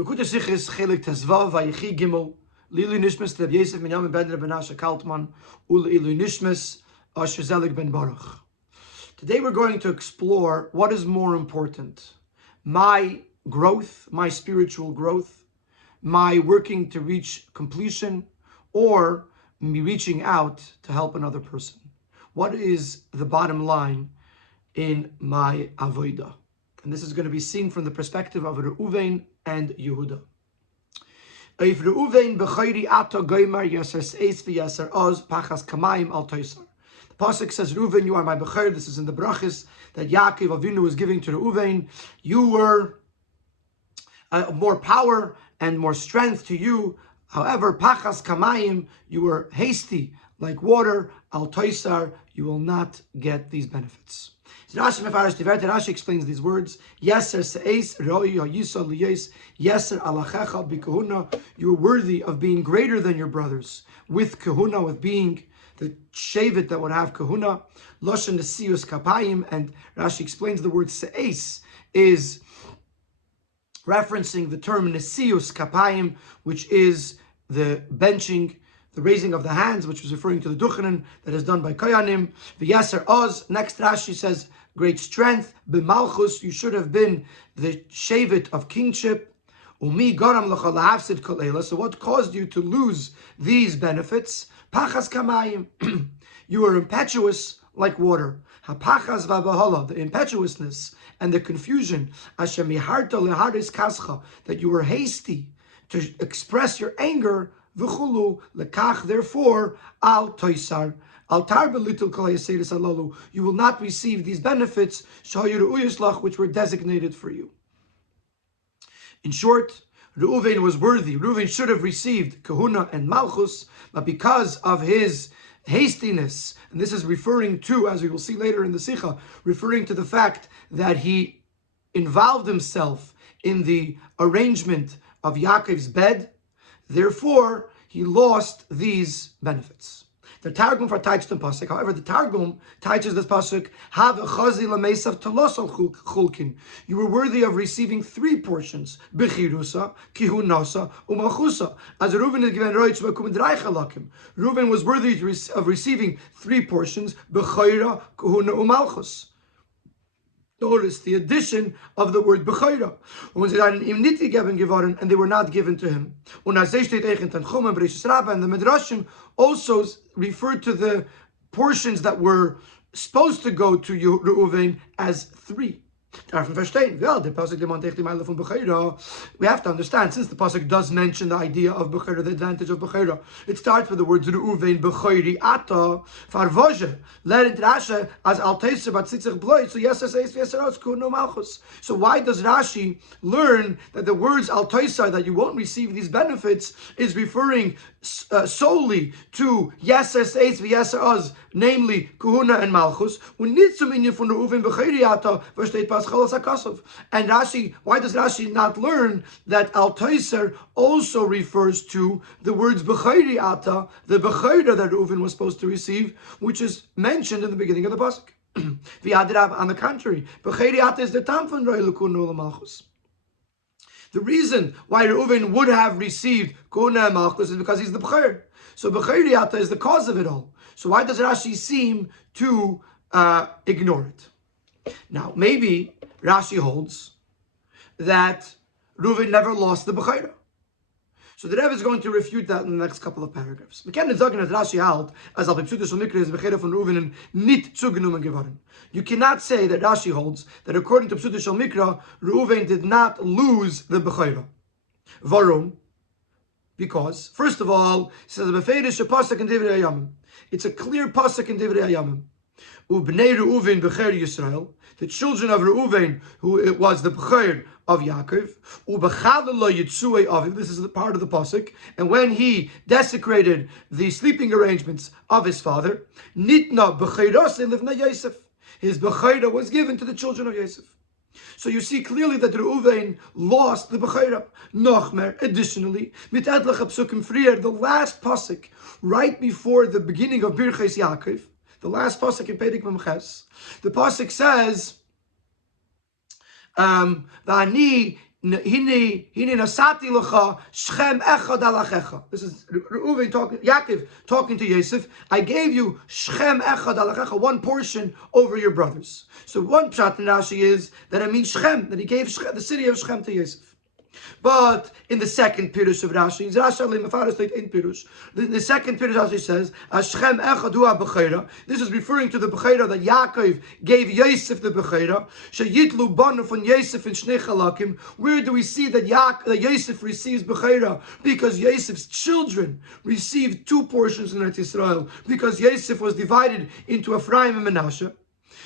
L'kutei Sichos Chelek Tezvav Vayechi Gimel Lilu Nishmas Reb Yosef ben Yamin ben Reb Menashe Kaltman Ulilu Nishmas Asher Zelig ben Baruch. Today we're going to explore what is more important: my growth, my spiritual growth, my working to reach completion, or me reaching out to help another person. What is the bottom line in my avodah? And this is going to be seen from the perspective of Reuven and Yehuda. If Reuven b'chayri ato goymar yaser seis v'yaser oz pachas kamayim al toisar. The pasuk says, Reuven, you are my b'chayr. This is in the brachas that Yaakov Avinu was giving to Reuven. You were more power and more strength to you. However, pachas kamayim, you were hasty like water. Al toisar, you will not get these benefits. Rashi explains these words. Yeser seis roi hayisa liyes yeser alachecha b'kahuna. You are worthy of being greater than your brothers with kahuna, with being the shevet that would have kahuna. Loshen nesius kapayim, and Rashi explains the word seis is referencing the term nesius kapayim, which is the benching, the raising of the hands, which was referring to the duchenin that is done by koyanim. The yaser oz. Next Rashi says, great strength. B'malchus, you should have been the shevet of kingship. Umi garam l'cha lahavsid kol eila. So what caused you to lose these benefits? Pachas kamayim. You were impetuous like water. Hapachas v'abahala, the impetuousness and the confusion. Asher miharta leharis kascha, that you were hasty to express your anger. V'chulu lekach, therefore, al toisar. You will not receive these benefits which were designated for you. In short, Reuven was worthy. Reuven should have received kahuna and malchus, but because of his hastiness, and this is referring to, as we will see later in the Sikha, referring to the fact that he involved himself in the arrangement of Yaakov's bed, therefore he lost these benefits. The Targum for teaches the pasuk. However, the Targum teaches this pasuk, "Have a chazi lamesav talosal chulkin." You were worthy of receiving 3 portions: bechirusa, kihunasa, umachusa. As Reuven is given roitz v'kum drei chalakim. Reuven was worthy of receiving 3 portions: bechayra, kahuna, umalchus. Notice the addition of the word bechayra. And they were not given to him. And the Midrashim also referred to the portions that were supposed to go to Reuven as 3. We have to understand, since the pasuk does mention the idea of bechayra, the advantage of bechayra, it starts with the words Reuven bechayri ata farvoje. Let it Rashi as al teiser bat tzitzich bloit. So yes, kuno malchus. So why does Rashi learn that the words al teiser, that you won't receive these benefits, is referring solely to yeser seis v'yeser oz, namely kahuna and malchus? When nitzum inyan from Reuven bechayri ata versteht pas. And Rashi, why does Rashi not learn that al toiser also refers to the words b'chayri ata, the b'chayra that Reuven was supposed to receive, which is mentioned in the beginning of the pasuk? On the contrary, b'chayri ata is the tamfon ro'ilukunu l'malchus. The reason why Reuven would have received kuna and malchus is because he's the b'chayr. So b'chayri ata is the cause of it all. So why does Rashi seem to ignore it? Now, maybe Rashi holds that Reuven never lost the bechayra. So the Rebbe is going to refute that in the next couple of paragraphs. You cannot say that Rashi holds that according to Pshuta Shel Mikra, Reuven did not lose the bechayra. Varum? Because, first of all, it says it's a clear pasuk in Divrei Hayamim. Ubnei Reuven b'cher Yisrael, the children of Reuven, who it was the b'cher of Yaakov. Ubechalelo yitzuei avim. This is the part of the pasuk. And when he desecrated the sleeping arrangements of his father, nitna b'cherase livnei Yosef. His b'chera was given to the children of Yosef. So you see clearly that Reuven lost the b'chera. Nochmer, additionally, mitadlach psukim frier, the last pasuk right before the beginning of Birchas Yaakov. The last pasuk in Perek Memches, the pasuk says, "V'ani Hine nasati lecha Shchem echad alachecha. This is Reuven talking, Yaakov talking to Yosef. I gave you Shchem echad alachecha, one portion over your brothers. So one pshat in Rashi is that it means Shchem, that he gave the city of Shchem to Yosef. But in the second pirush of Rashi, the second pirush Rashi says, "Ashchem echad hu ha-bechera." This is referring to the bechera that Yaakov gave Yosef the bechera. Sheyitlu banu von Yosef in shnei chalakim. Where do we see that Yosef receives bechera? Because Yosef's children received two portions in Eretz Yisrael. Because Yosef was divided into Ephraim and Menashe.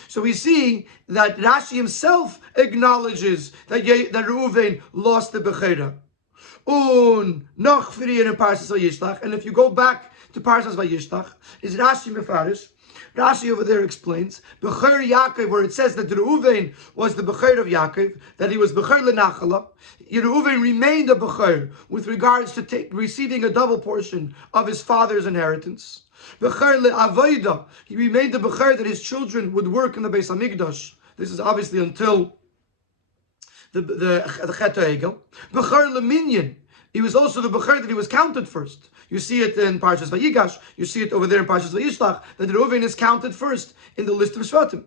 So we see that Rashi himself acknowledges that Reuven lost the Bechera. Noch in Parshas Vayishlach, and if you go back to Parshas Vayishlach, is Rashi Mefarish. Rashi over there explains Becher Yaakov, where it says that Reuven was the Becher of Yaakov, that he was Becher Lenachala. Reuven remained a Becher with regards to receiving a double portion of his father's inheritance. Becher le'avoda, he remained the Becher that his children would work in the Beis Hamikdash. This is obviously until the Chet HaEgel. Becher le'minyan, he was also the Becher that he was counted first. You see it in Parshas Vayigash, you see it over there in Parshas Vayishlach, that Reuven is counted first in the list of Shvatim.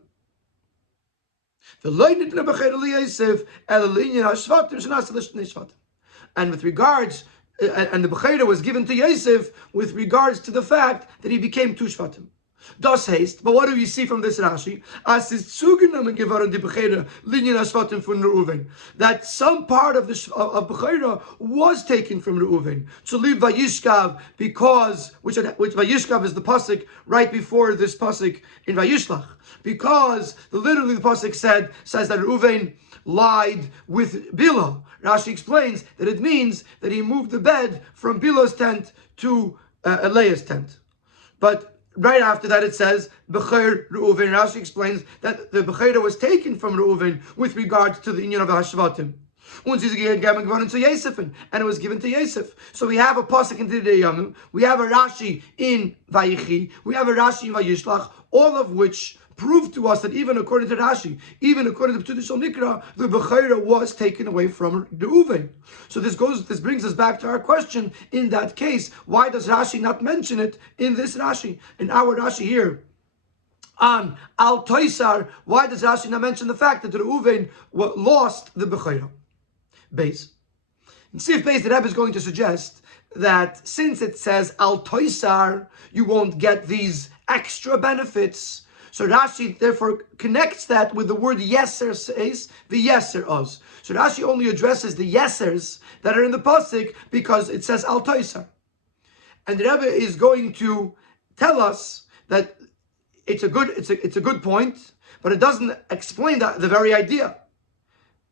And with regards, and the Bechera was given to Yosef with regards to the fact that he became two Shvatim. Das heißt, but what do we see from this Rashi? As is zugenommen geworden die Bechera linien Shvatim von Reuven, that some part of the Bechera was taken from Reuven to leave Vayishkav, because which Vayishkav is the pasuk right before this pasuk in Vayishlach, because literally the pasuk says that Reuven lied with Bilah. Rashi explains that it means that he moved the bed from Bilah's tent to Leah's tent. But right after that it says Becher Reuven. Rashi explains that the Bechera was taken from Reuven with regards to the Inyan of Hashvatim. And it was given to Yosef. So we have a pasuk in Divrei Yamim, we have a Rashi in Vayechi, we have a Rashi in Vayishlach, all of which prove to us that even according to Rashi, even according to P'tudah Shel Mikra, the Bechera was taken away from Reuven. So this brings us back to our question. In that case, why does Rashi not mention it in this Rashi, in our Rashi here? On Al Toisar, why does Rashi not mention the fact that Reuven lost the Bechera? Base. In Sif Base, the Rebbe is going to suggest that since it says Al Toisar, you won't get these extra benefits. So Rashi therefore connects that with the word yeser says the yeser oz. So Rashi only addresses the yesers that are in the pasuk because it says Al Toisar. And the Rebbe is going to tell us that it's a good point, but it doesn't explain the very idea.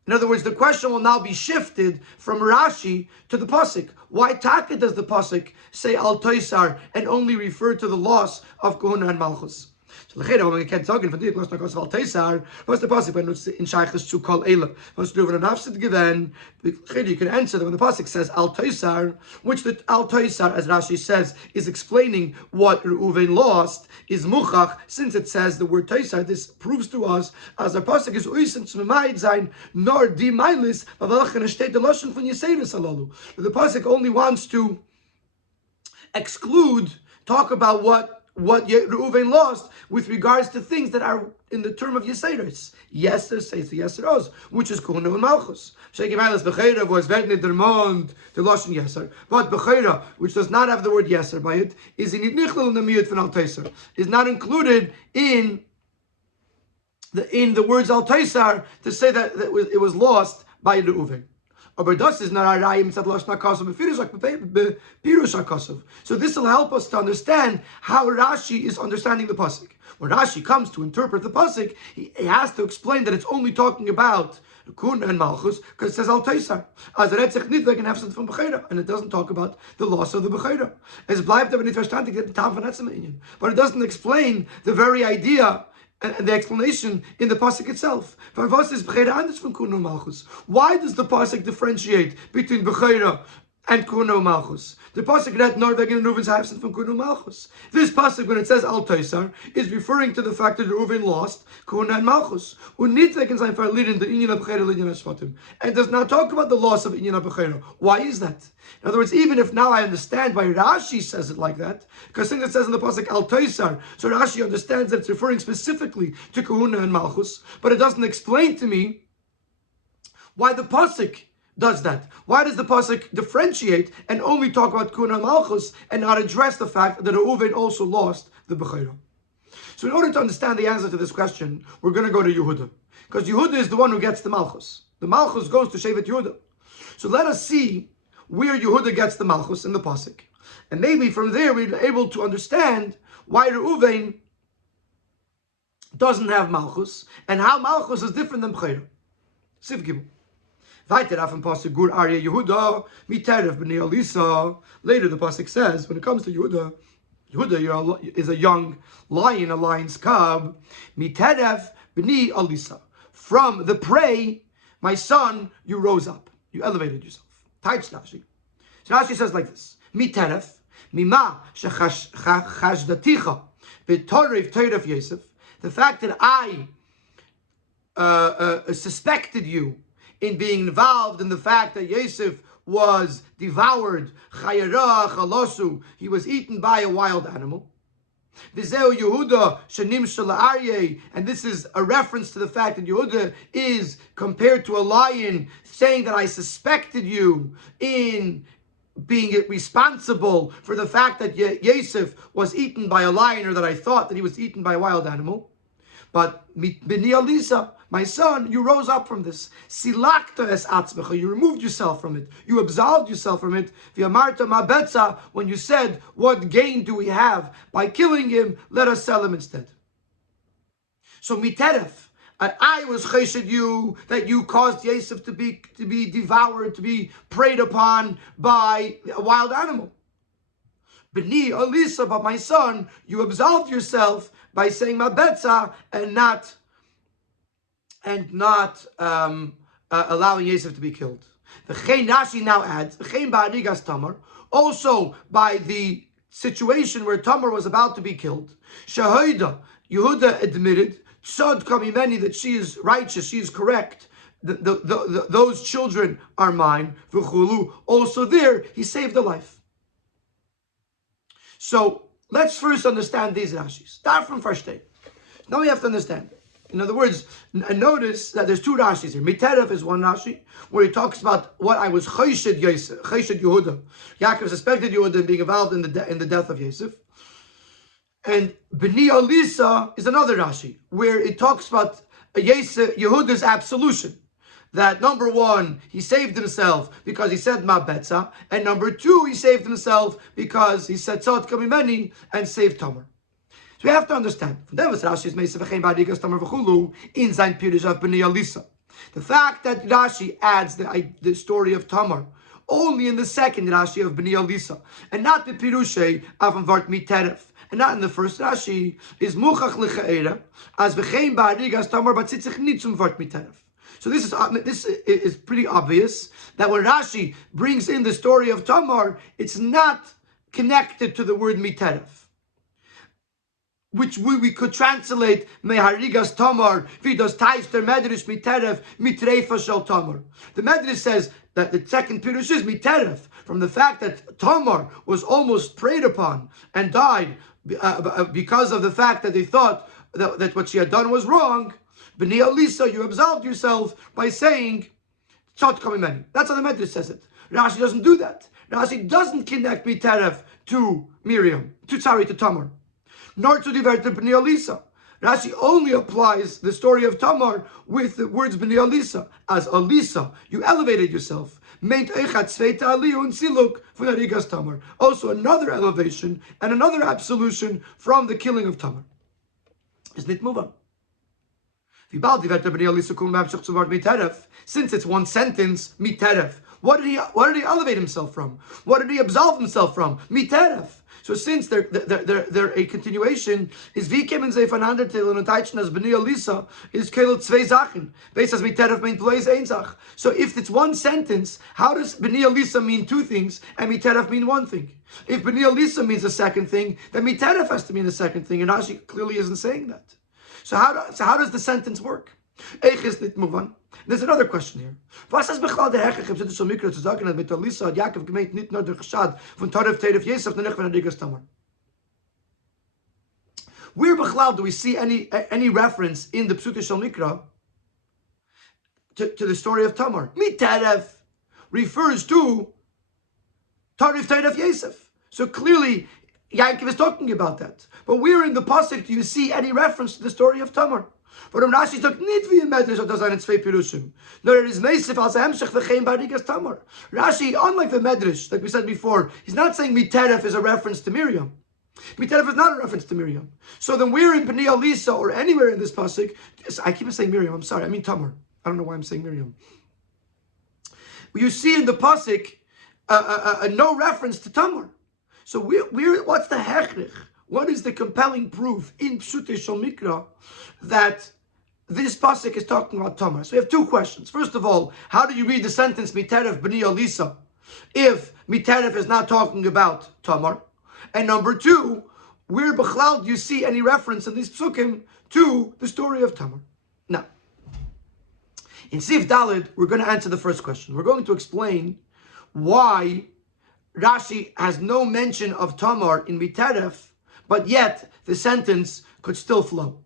In other words, the question will now be shifted from Rashi to the pasuk. Why taka does the pasuk say Al Toisar and only refer to the loss of Kohuna and Malchus? So when we can't talk von dir was noch Al Toisar, was the pasuk benutzt in Shaykhs zu Kol Eila. Was du von Nafsid given, you can answer that when the pasuk says Al Toisar, which the Al Toisar, as Rashi says, is explaining what Reuven lost, is muchach. Since it says the word Toisar, this proves to us as our pasuk is uisen zum Maid sein, nor di Mailis, aber welchen steht the loschen von Yeseiris alalu. The pasuk only wants to talk about what Reuven lost with regards to things that are in the term of Yeseiros. Yeser says the Yeseros, which is Kohuna and Malchus. Shekimailas Bechera was Vegnet Dermond, the Lashon Yeser. But Bechera, which does not have the word Yeser by it, is in Nichlal in the Miyut von Al Toisar, is not included in the words Al Toisar to say that it was lost by Reuven. So this will help us to understand how Rashi is understanding the pasuk. When Rashi comes to interpret the pasuk, he has to explain that it's only talking about Kun and Malchus because it says Al Toisar. As a Retzach nicht wegen Hefsed from Bechera, and it doesn't talk about the loss of the Bechera. Es bleibt aber nicht verstanden, but it doesn't explain the very idea and the explanation in the pasuk itself. Why does the pasuk differentiate between Bechera and Kuna Malchus. The pasuk read Norwegen and Reuven's absent from Kuna Malchus. This pasuk, when it says Al Toisar, is referring to the fact that Reuven lost Kuna and Malchus. And does not talk about the loss of Inyan HaBechera. Why is that? In other words, even if now I understand why Rashi says it like that, because since it says in the pasuk Al Toisar, so Rashi understands that it's referring specifically to Kuna and Malchus, but it doesn't explain to me why the pasuk does that. Why does the pasuk differentiate and only talk about Kuna Malchus and not address the fact that Reuven also lost the Bechira? So in order to understand the answer to this question, we're going to go to Yehuda. Because Yehuda is the one who gets the Malchus. The Malchus goes to Shevet Yehuda. So let us see where Yehuda gets the Malchus in the pasuk. And maybe from there we'll be able to understand why Reuven doesn't have Malchus and how Malchus is different than Bechira. Siv Gimel. Weiter auf dem Pasuk Gourarie Yehuda miterev b'nei Alisa. Later the pasuk says, when it comes to Yehuda, Yehuda is a young lion, a lion's cub. Miterev b'nei Alisa. From the prey, my son, you rose up. You elevated yourself. Taich Rashi. So Rashi says like this: Miterev mima shechashdaticha v'torev torev Yosef. The fact that I suspected you in being involved in the fact that Yosef was devoured, chayara chalosu, he was eaten by a wild animal. V'zeu Yehuda shenim shala'aryeh, and this is a reference to the fact that Yehuda is compared to a lion, saying that I suspected you in being responsible for the fact that Yosef was eaten by a lion, or that I thought that he was eaten by a wild animal. But b'nei Alisa, my son, you rose up from this. Silakta es atzmecha, you removed yourself from it. You absolved yourself from it. V'amarta ma betza, when you said, what gain do we have by killing him? Let us sell him instead. So miteref, I was chesed you, that you caused Yosef to be devoured, to be preyed upon by a wild animal. B'nei Alisa, but my son, you absolved yourself by saying ma betza and not allowing Yosef to be killed. The Chen Rashi now adds, Chen ba'arigas Tamar, also by the situation where Tamar was about to be killed. Shahoida, Yehuda admitted, Tzad kamimeni, that she is righteous, she is correct. Those children are mine. V'chulu, also there, he saved a life. So let's first understand these Rashis. Start from first day. Now we have to understand. In other words, notice that there's two Rashis here. Miterev is one Rashi, where he talks about what I was chesed Yehuda. Yaakov suspected Yehuda being involved in the death of Yosef. And B'nei Alisa is another Rashi, where it talks about Yehuda's absolution. That number one, he saved himself because he said ma betza, and number two, he saved himself because he said tzad kamimeni and saved Tamar. So we have to understand. The fact that Rashi adds the story of Tamar only in the second Rashi of Bnei Alisa, and not the Pirushay of Vart Miteref, and not in the first Rashi, is Muchach L'Cha'era, as V'chein Ba'arigas Tamar Batzitzich Nitzum Vart Miteref. So this is pretty obvious that when Rashi brings in the story of Tamar, it's not connected to the word Miteref, which we could translate Meharigas Tamar Vidos Taister Medrash Miteref Mitreifa Shel Tamar. The Medrash says that the second Pirush is Miteref, from the fact that Tamar was almost preyed upon and died because of the fact that they thought that what she had done was wrong. B'nei Alisa, you absolved yourself by saying Tzad kamimeni. That's how the Medrash says it. Rashi doesn't do that. Rashi doesn't connect Miteref to Tamar, nor to the B'nei Alisa. Rashi only applies the story of Tamar with the words B'nei Alisa. As Alisa, you elevated yourself. Also another elevation and another absolution from the killing of Tamar. Isn't it? Move on. Since it's one sentence, miteref, What did he elevate himself from? What did he absolve himself from? Miteref. So since they're a continuation, is wie kommen sie voneinander till und teichen as Bnei Elisa is kelo zwei Sachen. Based as Miteref meint bloß ein Sach. So if it's one sentence, how does Bnei Elisa mean two things and Miteref mean one thing? If Bnei Elisa means a second thing, then Miteref has to mean a second thing, and Rashi clearly isn't saying that. So how does the sentence work? Move on. There's another question here. Was ist bechal der Hechach im Sitte Mikro zu sagen, dass mit Elisa hat Jakob gemeint nicht nur durch Geschad von Toref Teref Yesef, nur nicht von Adigas Tamar. Where bechal do we see any reference in the Psute Shal Mikra to the story of Tamar? Miteref refers to Toref Teref Yesef. So clearly Yaakov is talking about that. But where in the pasuk do you see any reference to the story of Tamar? Warum Rashi sagt nicht wie im Medrash oder seine zwei Pirushim. Nor it is meisif als hemshech v'chein barigas Tamar. Rashi, unlike the Medrash, like we said before, he's not saying Miteref is a reference to Miriam. Miteref is not a reference to Miriam. So then where in Bnei Elisa or anywhere in this pasuk, I keep saying Miriam, I'm sorry, I mean Tamar. I don't know why I'm saying Miriam. You see in the pasuk no reference to Tamar. So what's the hechrich? What is the compelling proof in Pshutei Shal Mikra that this pasuk is talking about Tamar? So we have two questions. First of all, how do you read the sentence Miteref Bnei Elisa if Miteref is not talking about Tamar? And number two, where b'chlal do you see any reference in these psukim to the story of Tamar? Now, in Sif Dalid, we're going to answer the first question. We're going to explain why Rashi has no mention of Tamar in Miteref, but yet the sentence could still flow.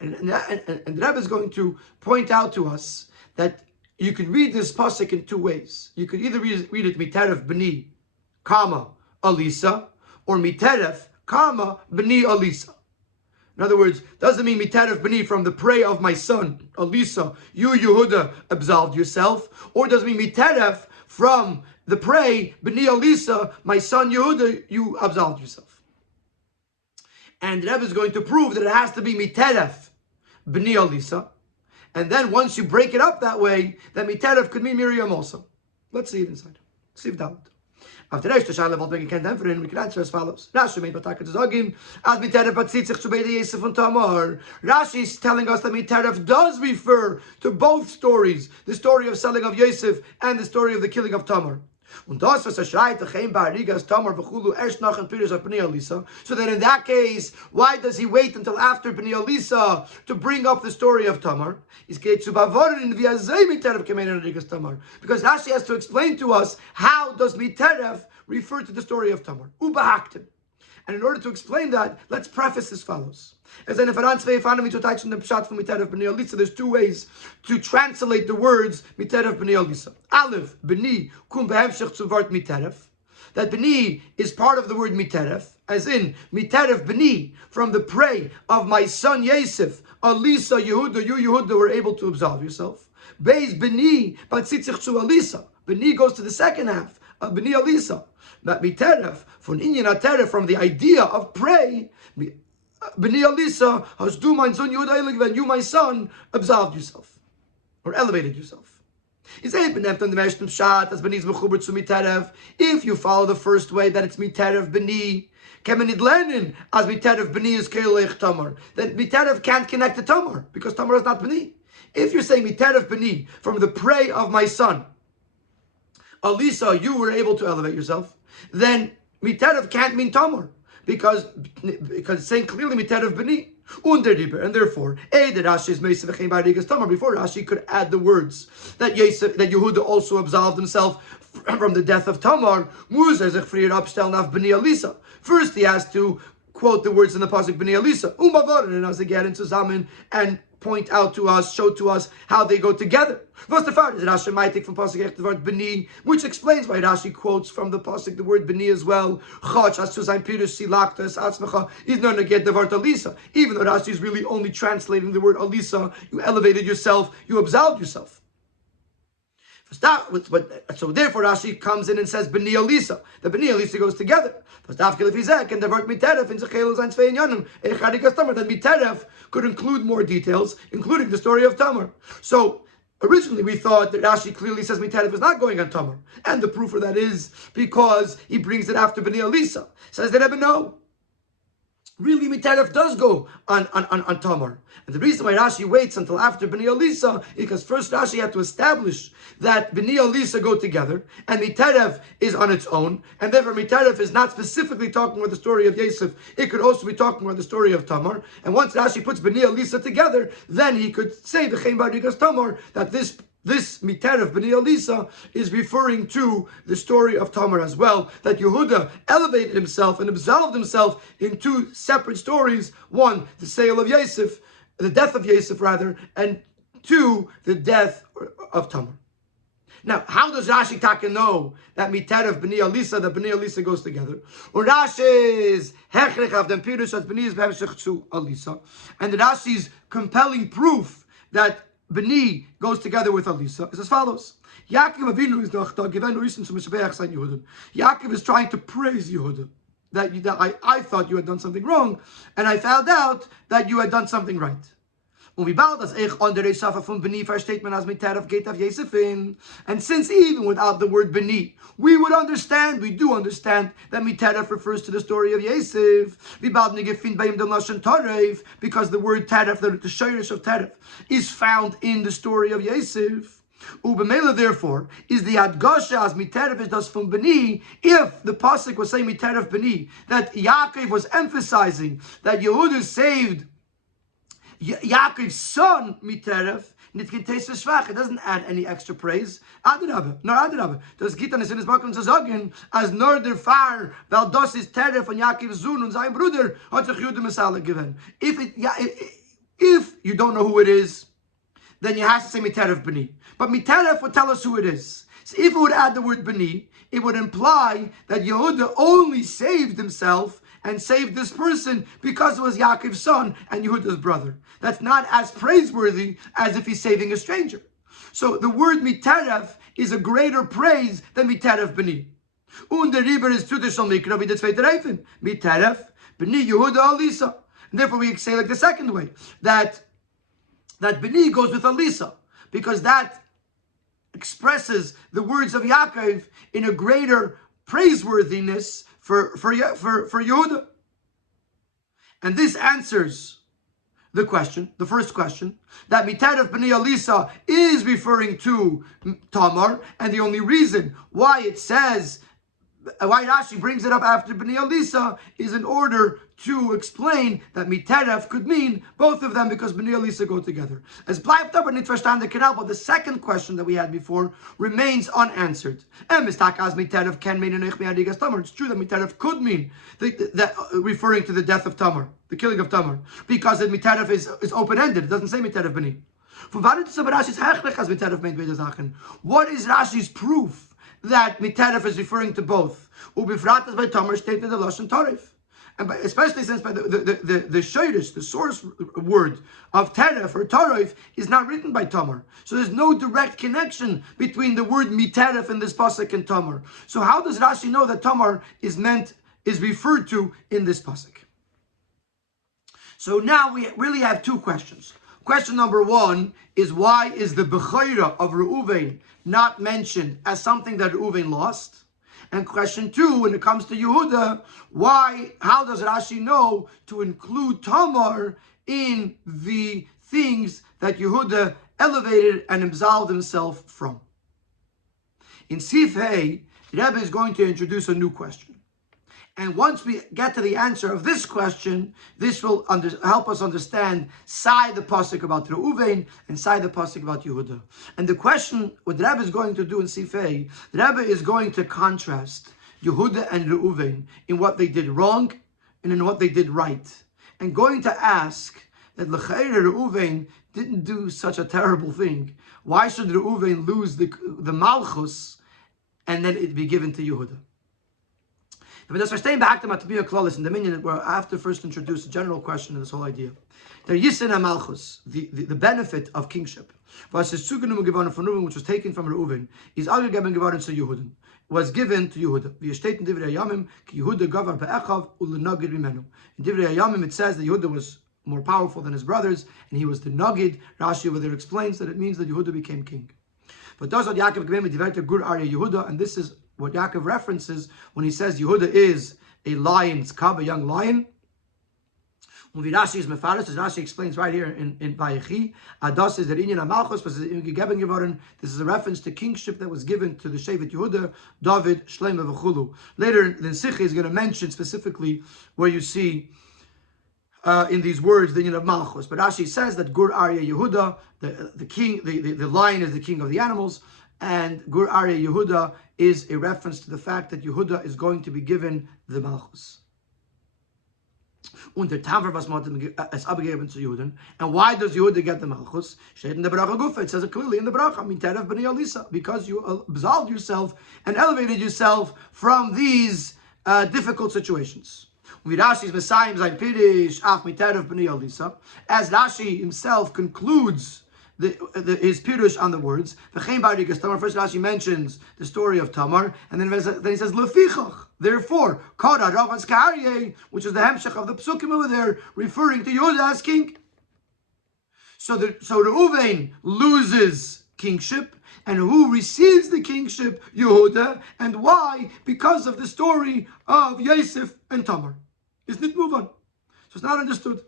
And the Rabbi is going to point out to us that you can read this pasuk in two ways. You could either read it Miteref B'ni, comma, Elisa, or Miteref, comma, B'ni Elisa. In other words, doesn't mean Miteref B'ni from the prey of my son, Elisa, you Yehuda absolved yourself, or does it mean Miteref from the prey, B'ni Elisa, my son Yehuda, you absolved yourself. And the Rebbe is going to prove that it has to be Miteref B'ni Elisa. And then once you break it up that way, then Miteref could mean Miriam also. Let's see it inside. See if that. After that, the level we can answer as follows. Rashi made Bataka to Zagin, as Miteref batzit sich zu beide Yosef and Tamar. Rashi is telling us that Miteref does refer to both stories, the story of selling of Yosef and the story of the killing of Tamar. Und das, was schreit, Tamar v'chulu erst nach and Pirush of Bnei Elisa. So then in that case, why does he wait until after Bnei Elisa to bring up the story of Tamar? Because Rashi has to explain to us how does Miteref refer to the story of Tamar. Ubahaktim. And in order to explain that, let's preface as follows. There's two ways to translate the words Miteref B'nei Elisa. Aleph, B'ni, kum behemshech zu vart Miteref. That B'ni is part of the word Miteref, as in Miteref B'ni, from the prey of my son Yosef, Elisa, Yehuda, you Yehuda were able to absolve yourself. Beis B'ni, batzitzich zu Elisa. B'ni goes to the second half of B'nei Elisa. That Miteref, from the idea of prey, B'nei Elisa has do my son Yehuda, when you, my son, absolved yourself or elevated yourself. If you follow the first way, that it's Miteref B'ni, as Miteref B'ni is Chelek Tamar, that Miteref can't connect to Tamar because Tamar is not B'ni. If you're saying Miteref B'ni from the prey of my son, Elisa, you were able to elevate yourself, then Miteref can't mean Tamar. Because it's saying clearly Miteref B'ni and therefore Rashi is before Rashi could add the words that Yehuda also absolved himself from the death of Tamar. First he has to quote the words in the pasuk B'nei Elisa and as they get into Zamin and point out to us, show to us how they go together. What's the fact is Rashi might take from pasuk the word B'ni, which explains why Rashi quotes from the pasuk the word B'ni as well. Is not to get the word Elisa, even though Rashi is really only translating the word Elisa. You elevated yourself, you absolved yourself. So therefore Rashi comes in and says B'nei Elisa. The B'nei Elisa goes together. And the word Miteref in that Miteref could include more details, including the story of Tamar. So Originally, we thought that Rashi clearly says Miteref is not going on Tamar. And the proof for that is because he brings it after Bnei Elisa. Says the Rebbe, no. Really, Miteref does go on Tamar. And the reason why Rashi waits until after Bnei Elisa is because first Rashi had to establish that Bnei Elisa go together, and Miteref is on its own, and therefore Miteref is not specifically talking about the story of Yosef. It could also be talking about the story of Tamar. And once Rashi puts Bnei Elisa together, then he could say V'chein barikas Tamar, that this Miteref Bnei Elisa is referring to the story of Tamar as well, that Yehuda elevated himself and absolved himself in two separate stories. One, the sale of Yosef, the death of Yosef rather, and two, the death of Tamar. Now, how does Rashi Taka know that Miteref Bnei Elisa, that Bnei Elisa goes together? Or Rashi's Hechrech of them Pirush as Bnei is B'hemshech to Elisa, and the Rashi's compelling proof that Bnei goes together with Elisa is as follows. Yaakov Avinu is Yaakov is trying to praise Yehuda. That I thought you had done something wrong, and I found out that you had done something right. And since even without the word Bnei, we do understand that Miteref refers to the story of Yosef, because the word Teref, the shayrish of Teref, is found in the story of Yosef. Ubemela, therefore, is the Adgasha as Miteref is thus from Bnei. If the pasuk was saying Miteref Bnei, that Yaakov was emphasizing that Yehuda saved Yaakov's son Miteref, it doesn't add any extra praise. Adrabah. Does Gitan is in his Makom zu sagen, as nur der Fahr, weil das ist Teref von Yaakov's Sohn und sein Bruder, hat sich Jude Mesale given. If you don't know who it is, then you have to say Miteref Bnei. But Miteref would tell us who it is. So if it would add the word Bnei, it would imply that Yehuda only saved himself and saved this person because it was Yaakov's son and Yehuda's brother. That's not as praiseworthy as if he's saving a stranger. So the word Miteref is a greater praise than Miteref Bnei. Und der Rieber ist Tudishal Mikra wie der zweite Reifen. Miteref Bnei Yehuda Elisa. And therefore we say like the second way, that Bnei goes with Elisa, because that expresses the words of Yaakov in a greater praiseworthiness for Yehuda. And this answers the question, the first question, that Miteref Bnei Elisa is referring to Tamar, and the only reason why it says, why Rashi brings it up after Bnei Elisa, is in order to explain that Miteref could mean both of them, because Bnei Elisa go together. As bleibt aber nicht verstanden canal, but the second question that we had before remains unanswered. It's true that Miteref could mean that referring to the death of Tamar, the killing of Tamar, because the Miteref is open-ended. It doesn't say Miteref Bnei. What is Rashi's proof that Miteref is referring to both? By Tamar stated the Lashon Tarif. And especially since by the shayrish, the source word of Teref or Tarif is not written by Tamar. So there's no direct connection between the word Miteref in this pasuk and Tamar. So how does Rashi know that Tamar is referred to in this pasuk? So now we really have two questions. Question number one is, why is the Bechayra of Reuven not mentioned as something that Reuven lost? And question two, when it comes to Yehuda, how does Rashi know to include Tamar in the things that Yehuda elevated and absolved himself from? In Sif Hey, Rebbe is going to introduce a new question. And once we get to the answer of this question, this will help us understand Sai the pasuk about Reuven and Sai the pasuk about Yehuda. And the question, what the Rebbe is going to do in Sifei, the Rebbe is going to contrast Yehuda and Reuven in what they did wrong and in what they did right. And going to ask that L'chaira Reuven didn't do such a terrible thing. Why should Reuven lose the Malchus and then it be given to Yehuda? If we just understand back to Matbia Klalis in the minion, where I have to first introduce a general question in this whole idea. The Yisin HaMalchus, the benefit of kingship, which was taken from Reuven, is angegeben geworden zu Yehuden, was given to Yehuda. Wie steht in Divrei Hayamim, ki Yehuda gavar be'echav ulenagir bimenu. In Divrei Hayamim it says that Yehuda was more powerful than his brothers, and he was the Nagid. Rashi over there explains that it means that Yehuda became king. But does what Yaakov gave me Gourarie Yehuda, and this is what Yaakov references when he says Yehuda is a lion's cub, a young lion. When Rashi is mefaris, as Rashi explains right here in Vayechi, Adas is the Inyan Amalchus, this is a reference to kingship that was given to the Shevet Yehuda, David, Shlomo v'chulu. Later, the Sikh is going to mention specifically where you see in these words the Inyan of Malchus. But Rashi says that Gourarie Yehuda, the king, the lion is the king of the animals, and Gourarie Yehuda is a reference to the fact that Yehuda is going to be given the Malchus. Und der Taver was es abgegeben zu Juden. And why does Yehuda get the Malchus? Steht in the Bracha Gufa. It says it clearly in the Bracha. Miterev b'nei Elisa, because you absolved yourself and elevated yourself from these difficult situations. Rashi's Messiah zayin Pirish af miterev b'nei Elisa, as Rashi himself concludes his pirush on the words. First Rashi mentions the story of Tamar, and then he says lefichach. Therefore, kara ravas karye, which is the hemshech of the psukim over there, referring to Yehuda as king. So Reuven loses kingship, and who receives the kingship? Yehuda. And why? Because of the story of Yosef and Tamar. It's not move on. So it's not understood.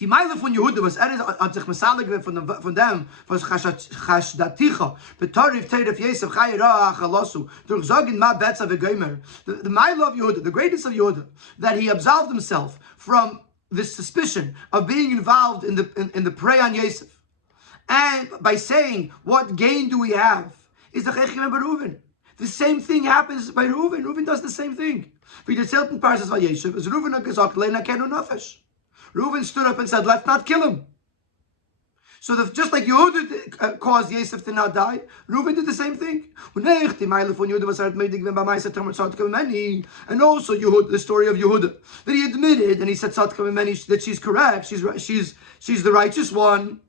Die Meile von Yehuda, was hat sich mesalig von dem, was chashdaticha, betarif teiref Yosef chayira achalasu, durch sagen ma betza v'gomer. The Meile of Yehuda, the greatness of Yehuda, that he absolved himself from this suspicion of being involved in the prey on Yosef, and by saying, what gain do we have, is the chechim Reuven. The same thing happens by Reuven. Reuven does the same thing. Wie der zelten Parshas Vayechi, is Reuven hat gesagt, leina kenu nafesh. Reuven stood up and said, let's not kill him. So just like Yehuda caused Yosef to not die, Reuven did the same thing. And also Yehuda, the story of Yehuda, that he admitted, and he said that she's correct, she's the righteous one,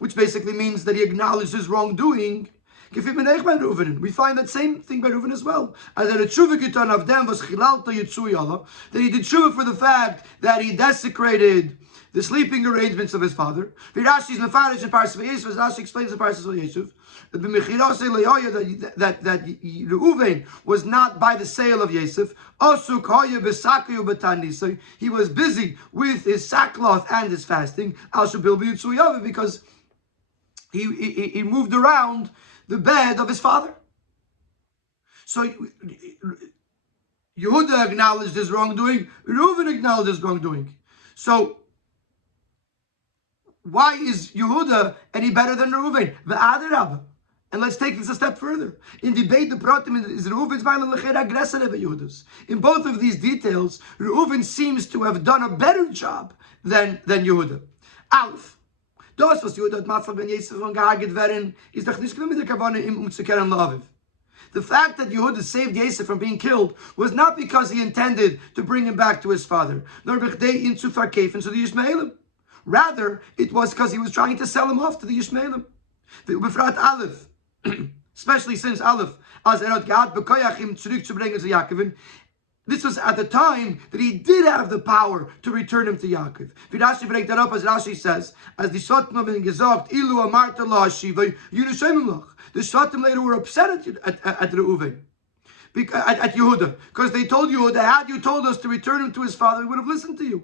which basically means that he acknowledged his wrongdoing. We find that same thing by Reuven as well. That he did tshuva for the fact that he desecrated the sleeping arrangements of his father. Rashi explains in Parshas Vayechi that Reuven was not by the sale of Yosef. He was busy with his sackcloth and his fasting, because he moved around the bed of his father. So Yehuda acknowledged his wrongdoing, Reuven acknowledged his wrongdoing. So why is Yehuda any better than Reuven? And let's take this a step further. In debate, the pratim is Reuven's violent aggressive of Yehuda's. In both of these details, Reuven seems to have done a better job than Yehuda. Aleph. Das, was Yehuda hat Matzal ben Yosef und gehargert werden, ist doch nicht mit der Kavane ihm zu kehren la'aviv. The fact that Yehuda saved Yosef from being killed was not because he intended to bring him back to his father, nor b'chdei in zu verkaufen to the Yishmaelim. Rather, it was because he was trying to sell him off to the Yishmaelim. Befrat Aleph, especially since Aleph, as hat gehad bekoyach ihm zurückzubringen zu Yaakov. This was at the time that he did have the power to return him to Yaakov. If Rashi break that up, as Rashi says, as the Shvatim have been gesagt, ilu amarta la shiva, yirushaimim lach. The Shvatim later were upset at Reuven, at Yehuda, because they told Yehuda, had you told us to return him to his father, we would have listened to you.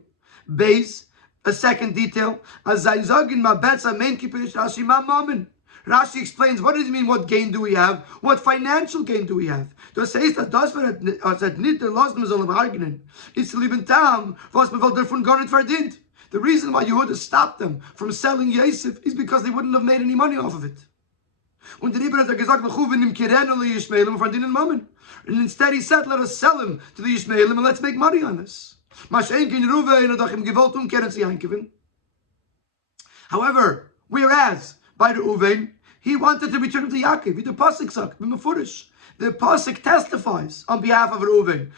Base, a second detail, as zayin zagin ma betza main kipirish Rashi ma mamen. Rashi explains, what does it mean, what gain do we have? What financial gain do we have? Das heißt, das wird nicht der Lassen soll bargainen. It's lieben Tam, was man davon gar nicht verdient. The reason why Yehuda stopped them from selling Yosef is because they wouldn't have made any money off of it. Und der Rebbe hat gesagt, and instead he said, let us sell him to the Yishmaelim and let's make money on this. However, by the Reuven, he wanted to return him to Yaakov. The pasuk testifies on behalf of Reuven.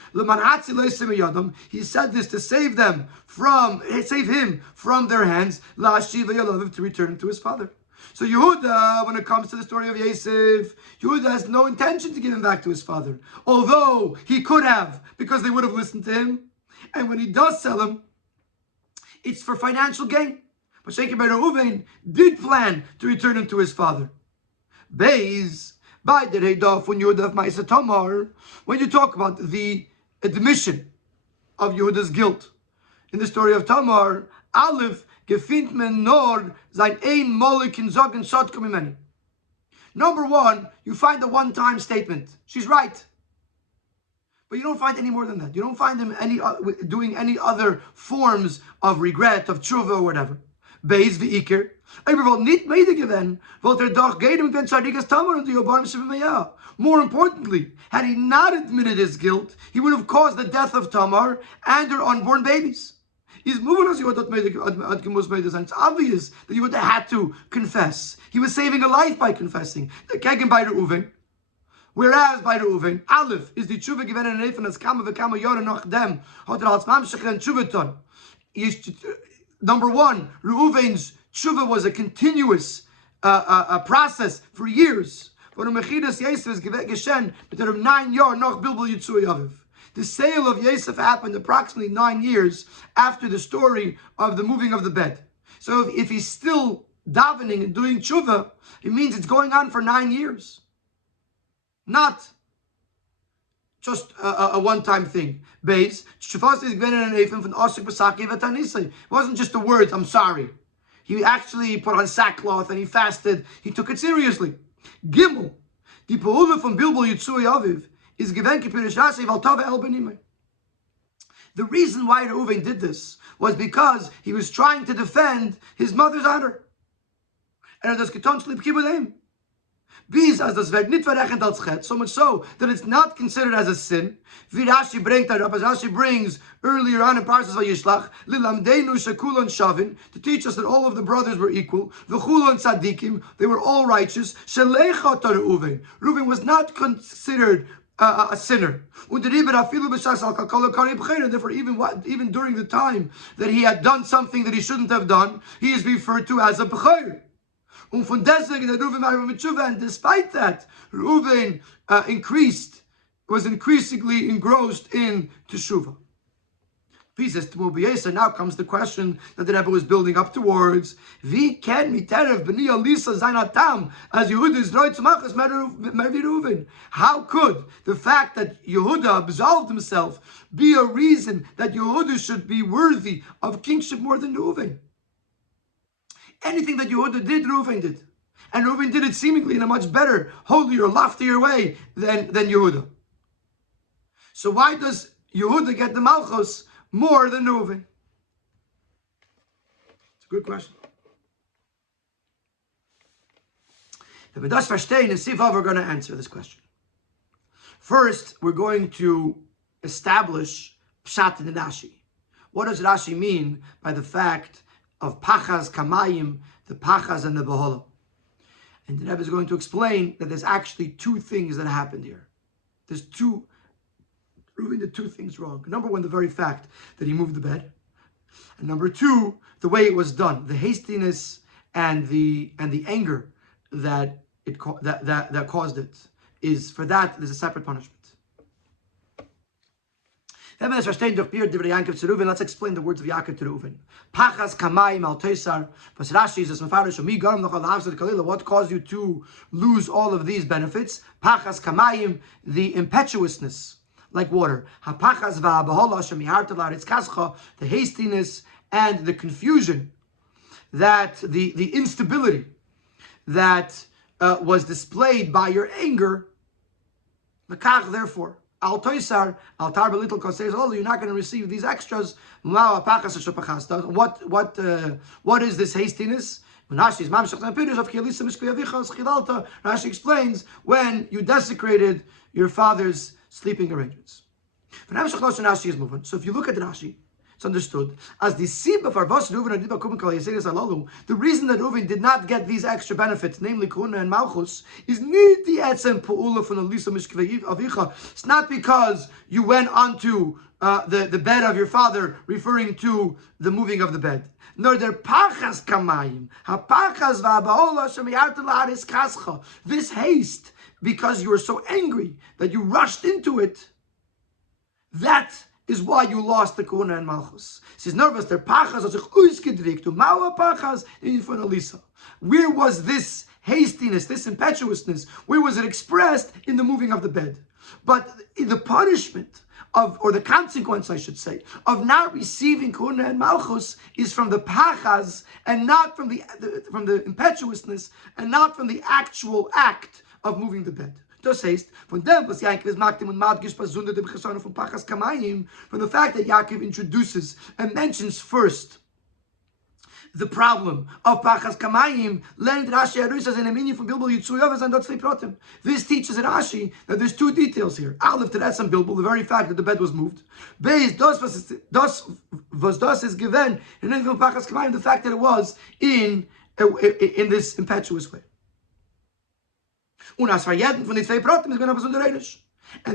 He said this to save him from their hands, to return him to his father. So Yehuda, when it comes to the story of Yosef, Yehuda has no intention to give him back to his father, although he could have, because they would have listened to him. And when he does sell him, it's for financial gain. But Sheikh ben Reuven did plan to return him to his father. Beis, by the Reidaf, when Yehuda of Ma'aseh Tamar, when you talk about the admission of Yehuda's guilt in the story of Tamar, Aleph, gefindt men nor sein ein Molik in Zog and Sod komimeni. Number one, you find the one-time statement. She's right. But you don't find any more than that. You don't find them doing any other forms of regret, of tshuva, or whatever. Beis v'iker. More importantly, had he not admitted his guilt, he would have caused the death of Tamar and her unborn babies. It's obvious that he would have had to confess. He was saving a life by confessing. Whereas by Reuven, Aleph is the tshuva given in an eifan as kama v'kama yora noch dem hat als mamshech tshuvaton. Number one, Reuven's tshuva was a continuous process for years. But Mechidas Yosef is geshen between 9 years noch bilbul yitzui aviv. The sale of Yosef happened approximately 9 years after the story of the moving of the bed. So if he's still davening and doing tshuva, it means it's going on for 9 years. Not just a one-time thing. Beis, it wasn't just the words, I'm sorry. He actually put on sackcloth and he fasted. He took it seriously. Gimel, die Peule von Bilbul Yitzui Aviv is given kipirish Rashi Valtava El Benimai. The reason why Reuven did this was because he was trying to defend his mother's honor. And das getan sleep with him. So much so that it's not considered as a sin. Rashi brings earlier on in Parshas Vayishlach, to teach us that all of the brothers were equal. They were all righteous. Reuven was not considered a sinner. Therefore, even during the time that he had done something that he shouldn't have done, he is referred to as a b'chayr. And despite that, Reuven was increasingly engrossed in teshuvah. Now comes the question that the Rebbe was building up towards. Wie can miterev b'ni alisa zayin hatam as Yehuda is roitz machas mervi Reuven? How could the fact that Yehuda absolved himself be a reason that Yehuda should be worthy of kingship more than Reuven? Anything that Yehuda did, Reuven did. And Reuven did it seemingly in a much better, holier, loftier way than Yehuda. So why does Yehuda get the Malchus more than Reuven? It's a good question. If we does verstehen and see how we're going to answer this question. First, we're going to establish Pshat in Rashi. What does Rashi mean by the fact of Pachas Kamayim, the Pachas and the Behola? And the Rebbe is going to explain that there's actually two things that happened here. Reuven did two things wrong. Number one, the very fact that he moved the bed. And number two, the way it was done, the hastiness and the anger that caused it. Is for that there's a separate punishment. Let's explain the words of Yaakov to Reuven. Pachas kamayim al teisar. But Rashi is mefarish. What caused you to lose all of these benefits? Pachas kamayim, the impetuousness, like water. Hapachas va'abahola shemiharta la'aritzkascha, the hastiness and the confusion, that the instability that was displayed by your anger. L'kach, therefore. Al toisar, al tarba little says, oh, you're not going to receive these extras. What is this hastiness? Rashi explains when you desecrated your father's sleeping arrangements. So if you look at Rashi, it's understood as the Sibah for the reason that Reuven did not get these extra benefits, namely Kuna and Malchus, is it's not because you went onto the bed of your father, referring to the moving of the bed. Nor their pachas kamayim, hapachas va'abaola shemiyarta la'aris. This haste, because you were so angry that you rushed into it, that is why you lost the Kuna and Malchus. Says nervous, their pachas are sich ausgedrückt, und Maua pachas in von Elisa. Where was this hastiness, this impetuousness? Where was it expressed? In the moving of the bed. But the punishment of, or the consequence, I should say, of not receiving Kuna and Malchus is from the pachas and not from the impetuousness and not from the actual act of moving the bed. Das heißt, von dem, was Yaakov magtem und madgish besonder dem Chesron von Pachas Kamayim, from the fact that Yaakov introduces and mentions first the problem of Pachas Kamayim, lernt Rashi Arus as an emini from Bilbul Yitzuyav and Dot Protim. This teaches in Rashi that there's two details here. Aleph, to that some Bilbul, the very fact that the bed was moved. Beis, das is given in Pachas Kamayim, the fact that it was in this impetuous way. And then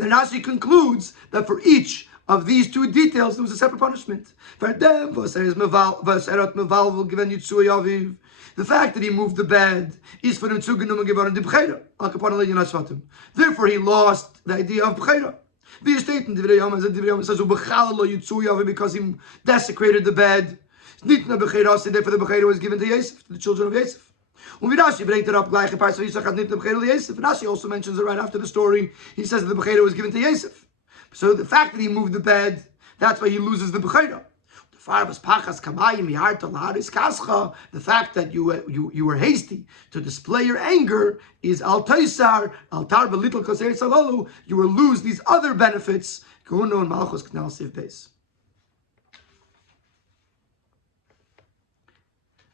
Rashi concludes that for each of these two details there was a separate punishment. The fact that he moved the bed is for him zugenommen. Therefore he lost the idea of bechera. Because he desecrated the bed. Therefore the bechera was given to Yosef, to the children of Yosef. And Rashi also mentions it right after the story. He says that the Bechera was given to Yosef. So the fact that he moved the bed, that's why he loses the Bechera. The fact that you were hasty to display your anger is al taisar, al tarba little koser salalu. You will lose these other benefits. Kuno and Malchus Knal Siv Beis.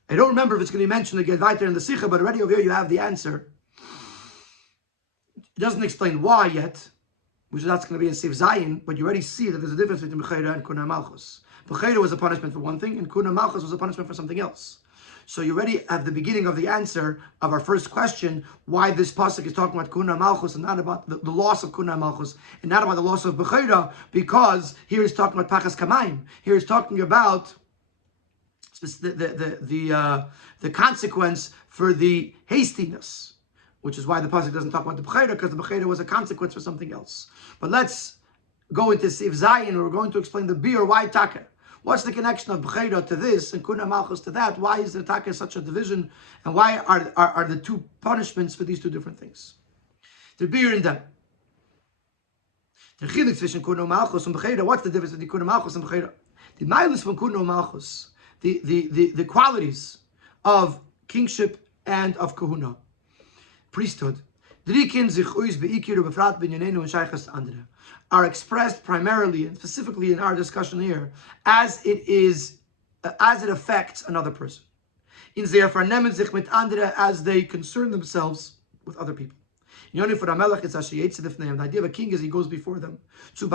I don't remember if it's going to be mentioned again right there in the Sikha, but already over here you have the answer. It doesn't explain why yet, which that's going to be in Siv Zayin, but you already see that there's a difference between Bechera and Kuna Malchus. Bechera was a punishment for one thing, and Kuna Malchus was a punishment for something else. So you already have the beginning of the answer of our first question, why this pasuk is talking about Kuna Malchus and not about the loss of Kuna Malchus, and not about the loss of Bechera, because here he's talking about Pachas Kamayim. Here he's talking about the consequence for the hastiness, which is why the pasuk doesn't talk about the bechera, because the bechera was a consequence for something else. But let's go into Siv Zayin, and we're going to explain the bir, why taka. What's the connection of bechera to this and kuna malchus to that? Why is the taka such a division, and why are the two punishments for these two different things? The bir in them. The chilik between kuna malchus and bechera. What's the difference between kuna malchus and bechera? The milas from kuna malchus. The qualities of kingship and of kahuna, priesthood, are expressed primarily and specifically in our discussion here as it affects another person. As they concern themselves with other people. The idea of a king is he goes before them to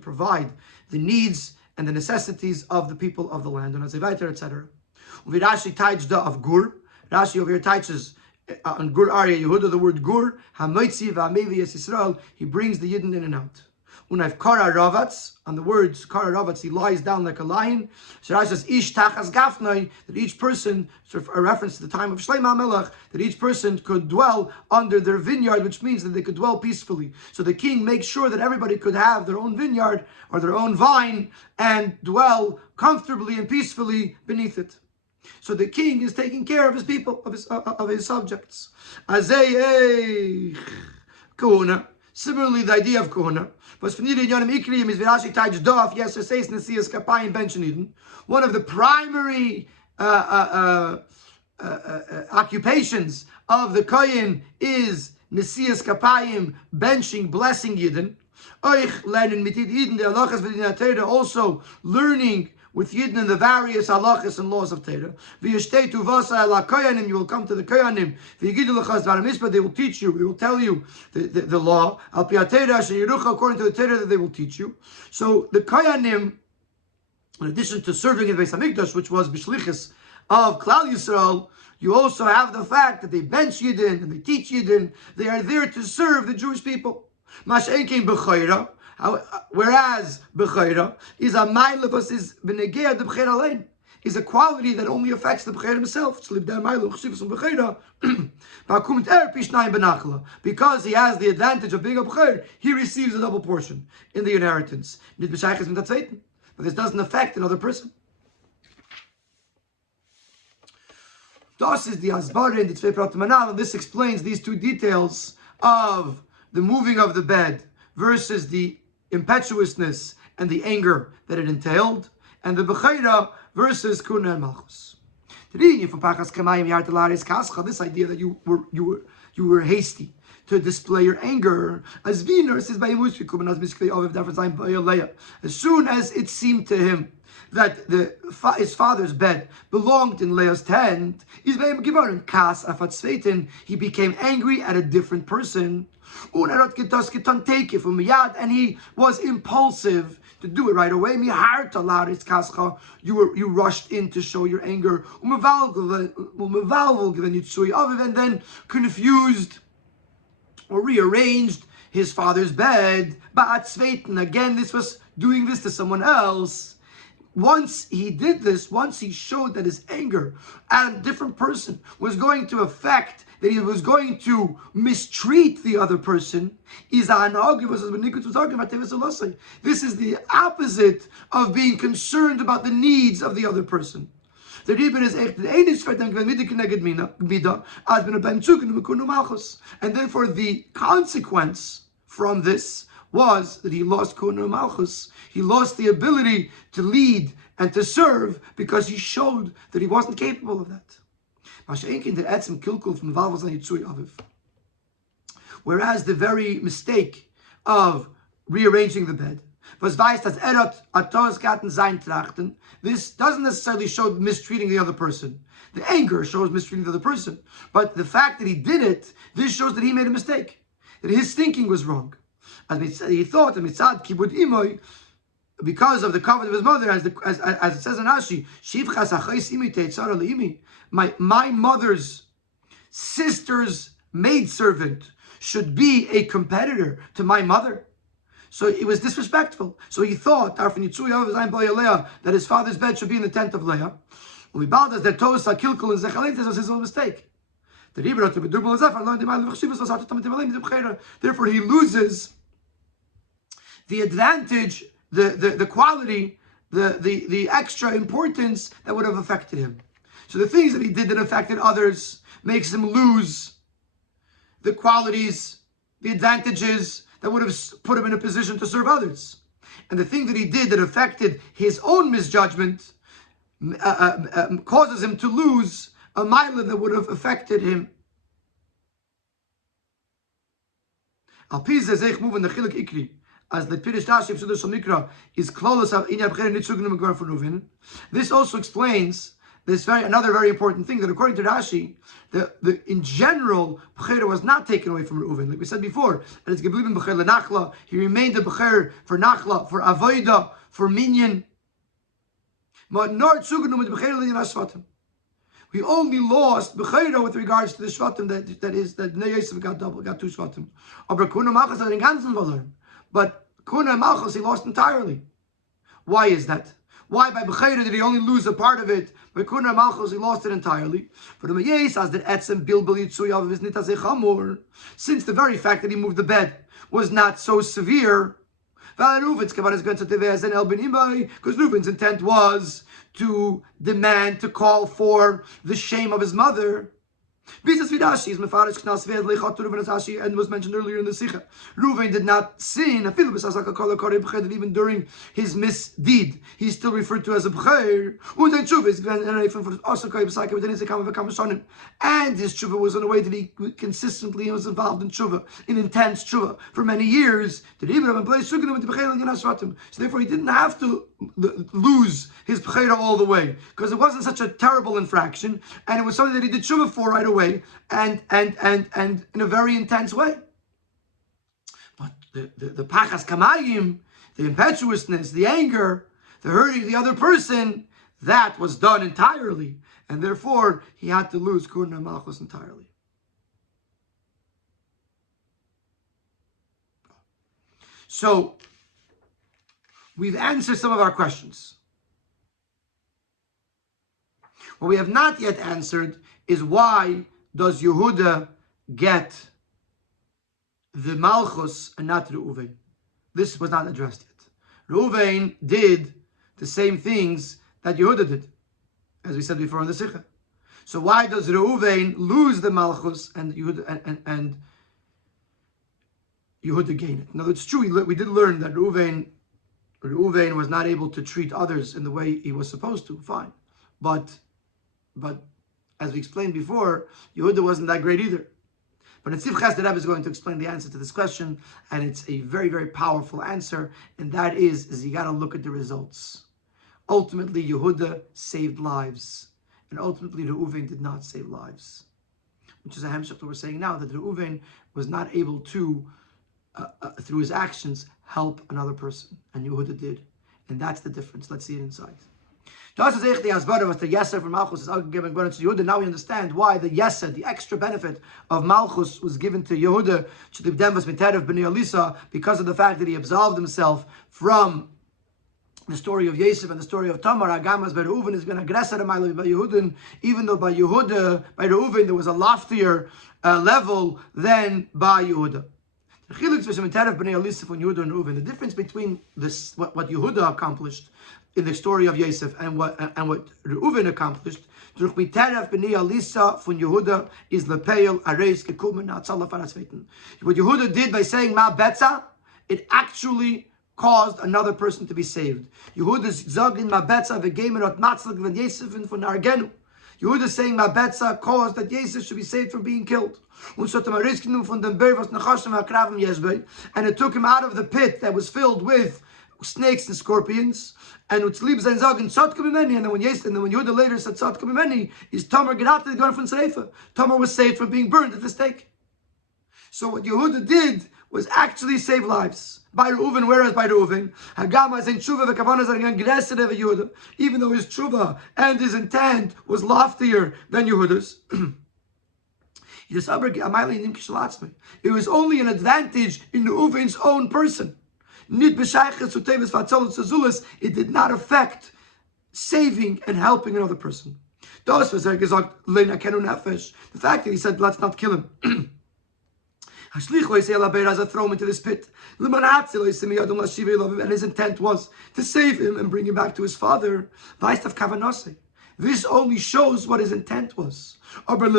provide the needs and the necessities of the people of the land, and etc. Rashi teaches of Gur. Rashi over here teaches on Gourarie Yehuda the word Gur. Hamoitzi v'amevi Yisrael. He brings the Yidden in and out. When I've kara ravatz, on the words kara ravatz, he lies down like a lion. So Rashi says ish tachas gafnai, that each person, sort of a reference to the time of Shlomo HaMelech, that each person could dwell under their vineyard, which means that they could dwell peacefully. So the king makes sure that everybody could have their own vineyard or their own vine and dwell comfortably and peacefully beneath it. So the king is taking care of his people, of his subjects. Azay kahuna. Similarly, the idea of kahuna. One of the primary occupations of the kohen is Nesias Kapayim, benching, blessing Yidden. Also learning with Yidden and the various halachas and laws of Torah. You will come to the koyanim. They will teach you. They will tell you the law. According to the Torah that they will teach you. So the koyanim, in addition to serving in the Beis Hamikdash, which was b'shlichus of Klal Yisrael, you also have the fact that they bench Yidden and they teach Yidden. They are there to serve the Jewish people. Whereas Bechera is a ma'ilevus is b'negea de Bechera lein. is a quality that only affects the Bechira himself. Because he has the advantage of being a Bechir, he receives a double portion in the inheritance. But this doesn't affect another person. Das is the Asbara in the Tzvei Pratim Anal, and this explains these two details of the moving of the bed versus the impetuousness and the anger that it entailed, and the Bechira versus Kuna and Malchus. This idea that you were hasty to display your anger, as soon as it seemed to him that his father's bed belonged in Leah's tent, he became angry at a different person, and he was impulsive to do it right away. You rushed in to show your anger, and then confused or rearranged his father's bed. Again, this was doing this to someone else. Once he did this, once he showed that his anger at a different person was going to affect, that he was going to mistreat the other person, this is the opposite of being concerned about the needs of the other person. And therefore the consequence from this was that he lost Kuna Malchus. He lost the ability to lead and to serve because he showed that he wasn't capable of that. Whereas the very mistake of rearranging the bed, this doesn't necessarily show mistreating the other person. The anger shows mistreating the other person. But the fact that he did it, this shows that he made a mistake, that his thinking was wrong. As he thought, because of the covenant of his mother, as it says in Rashi, my mother's sister's maidservant should be a competitor to my mother. So it was disrespectful. So he thought that his father's bed should be in the tent of Leah. This was his own mistake. Therefore, he loses the advantage, the quality, the extra importance that would have affected him. So the things that he did that affected others makes him lose the qualities, the advantages that would have put him in a position to serve others. And the thing that he did that affected his own misjudgment causes him to lose a mila that would have affected him. As the Pirish Rashi of Sudash Mikra is close of Inya B'cher Nitzugnim Gvar for Reuven. This also explains this another very important thing, that according to Rashi, in general, B'cher was not taken away from Reuven. Like we said before, and it's geblieben B'cher leNachla. He remained a B'cher for Nachla, for Avoida, for Minyan. But nor Tzugnim with B'cher leYinashvatim. We only lost B'chera with regards to the Shvatim that Bnei Yosef got two Shvatim. But Kuna Malchus had in ganzen verloren. But Kuna and Malchus he lost entirely. Why is that? Why by B'chera did he only lose a part of it? By Kuna and Malchus he lost it entirely. For the Mayes as that Etzem Bilbel Yitzuyav is Nitazeh Chamor. Since the very fact that he moved the bed was not so severe, because Reuven's intent was to demand, to call for the shame of his mother. And was mentioned earlier in the Sikha. Reuven did not sin, even during his misdeed. He's still referred to as a B'cher. And his tshuva was in a way that he consistently was involved in tshuva, in intense tshuva, for many years. So therefore he didn't have to lose his B'chera all the way, because it wasn't such a terrible infraction, and it was something that he did tshuva for right away, and in a very intense way. But the pachas kamayim, the impetuousness, the anger, the hurting the other person, that was done entirely, and therefore he had to lose Kuna Malchus entirely. So we've answered some of our questions. What we have not yet answered is why does Yehuda get the Malchus and not Reuven? This was not addressed yet. Reuven did the same things that Yehuda did, as we said before in the Sikha. So why does Reuven lose the Malchus and Yehuda and Yehuda gain it? Now it's true, we did learn that Reuven was not able to treat others in the way he was supposed to, fine. But as we explained before, Yehuda wasn't that great either. But in Tzivchas, the Rabbi is going to explain the answer to this question, and it's a very, very powerful answer, and that is you got to look at the results. Ultimately, Yehuda saved lives, and ultimately, Reuven did not save lives, which is a hemshech that we're saying now, that Reuven was not able to, through his actions, help another person, and Yehuda did, and that's the difference. Let's see it inside. Was the Yeser from Malchus is given to Yehuda. Now we understand why the Yeser, the extra benefit of Malchus, was given to Yehuda because of the fact that he absolved himself from the story of Yosef and the story of Tamar. Agamas by Reuven is going to aggress by Yehudin, even though by Reuven there was a loftier level than by Yehuda. The difference between this, what Yehuda accomplished in the story of Yosef and what Reuven accomplished, what Yehuda did by saying Ma Betza, it actually caused another person to be saved. Yehuda's zagin Ma Betza v'gemerot matzlag v'en Yosef and von Argenu. Yehuda saying Ma Betza caused that Yosef should be saved from being killed. And it took him out of the pit that was filled with snakes and scorpions. And then when Yehuda later said Tzadka Mimeni, is Tamar Gerate going from Serefa. Tamar was saved from being burned at the stake. So what Yehuda did was actually save lives by Reuven, whereas by Reuven, Hagama in Tshuva v'Kavanas are aggressive of Yehuda, even though his Tshuva and his intent was loftier than Yehuda's. It was only an advantage in Reuven's own person. It did not affect saving and helping another person. The fact that he said, let's not kill him. Throw him into this pit. And his intent was to save him and bring him back to his father. This only shows what his intent was. But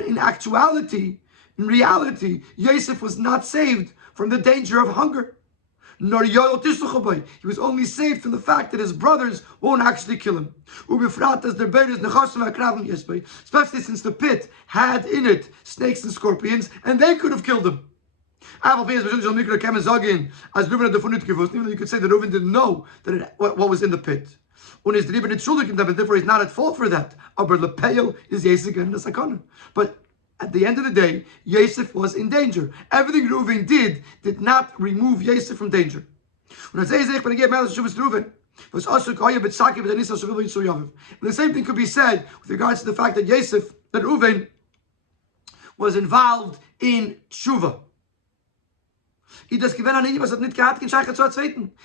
in actuality, in reality, Yosef was not saved from the danger of hunger. Nor he was only saved from the fact that his brothers won't actually kill him. Especially since the pit had in it snakes and scorpions, and they could have killed him. Even though you could say that Reuven didn't know that what was in the pit. Therefore he's not at fault for that. But at the end of the day, Yosef was in danger. Everything Reuven did not remove Yosef from danger. And the same thing could be said with regards to the fact that Reuven was involved in tshuva. It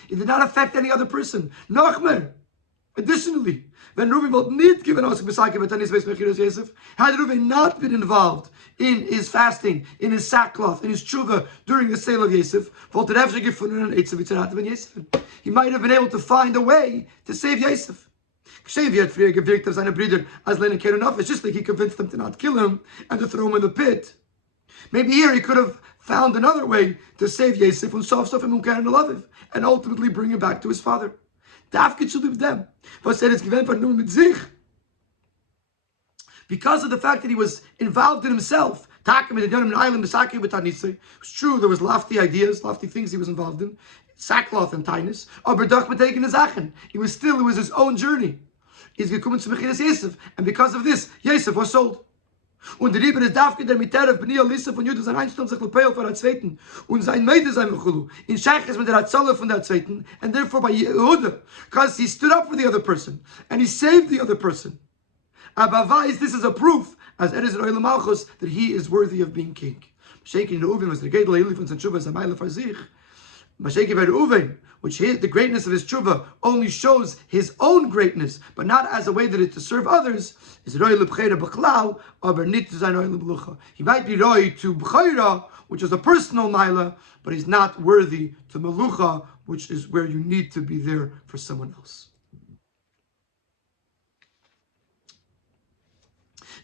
did not affect any other person. Additionally, when Reuven would not given us had Reuven not been involved in his fasting, in his sackcloth, in his tshuva during the sale of Yosef, he might have been able to find a way to save Yosef. It's just like he convinced them to not kill him and to throw him in the pit. Maybe here he could have found another way to save Yosef and ultimately bring him back to his father. Because of the fact that he was involved in himself. It's true, there was lofty ideas, lofty things he was involved in, sackcloth and tinus. It was his own journey. And because of this, Yosef was sold. Und der Riber ist dafke der Miterf Bnei Elisa von Judas an einstellen sich Lepeil für der Zweiten und sein Meide sein Mechulu. In Scheich ist mit der Hatzalah von der Zweiten and therefore by Yehuda, because he stood up for the other person and he saved the other person. Abavais, this is a proof as Eres Royal Malchus that he is worthy of being king. Shaking Reuven was the Gedel Eli von Tshuva Zamayla Farzich. Masheke by Reuven, which the greatness of his tshuva only shows his own greatness, but not as a way that it's to serve others, is roi lebchera b'chlal, aber nit to zayin roi leblucha. He might be roi to b'chera, which is a personal maila, but he's not worthy to melucha, which is where you need to be there for someone else.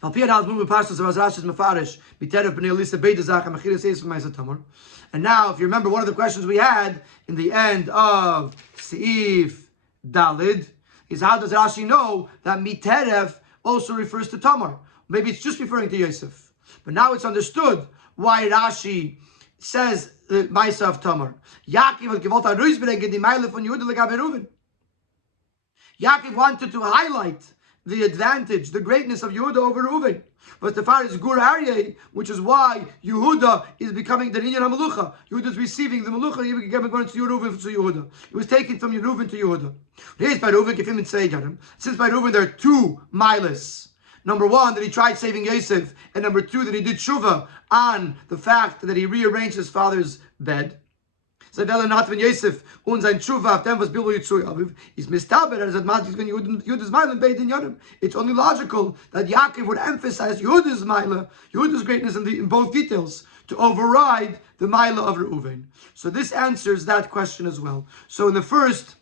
And now, if you remember, one of the questions we had in the end of Seif Dalid is, how does Rashi know that Miteref also refers to Tamar? Maybe it's just referring to Yosef. But now it's understood why Rashi says the Maisa of Tamar. Yaakov wanted to highlight the advantage, the greatness of Yehuda over Reuven. But the far is Gourarie, which is why Yehuda is becoming the Inyan HaMelucha. Yehuda is receiving the Melucha, going to Reuven to Yehuda. It was taken from Reuven to Yehuda. Here's by Reuven, give him and say, since by Reuven there are two milas. Number one, that he tried saving Yosef, and number two, that he did tshuva on the fact that he rearranged his father's bed. It's only logical that Yaakov would emphasize Yehuda's greatness in both details to override the Maila of Reuven. So this answers that question as well. So in the first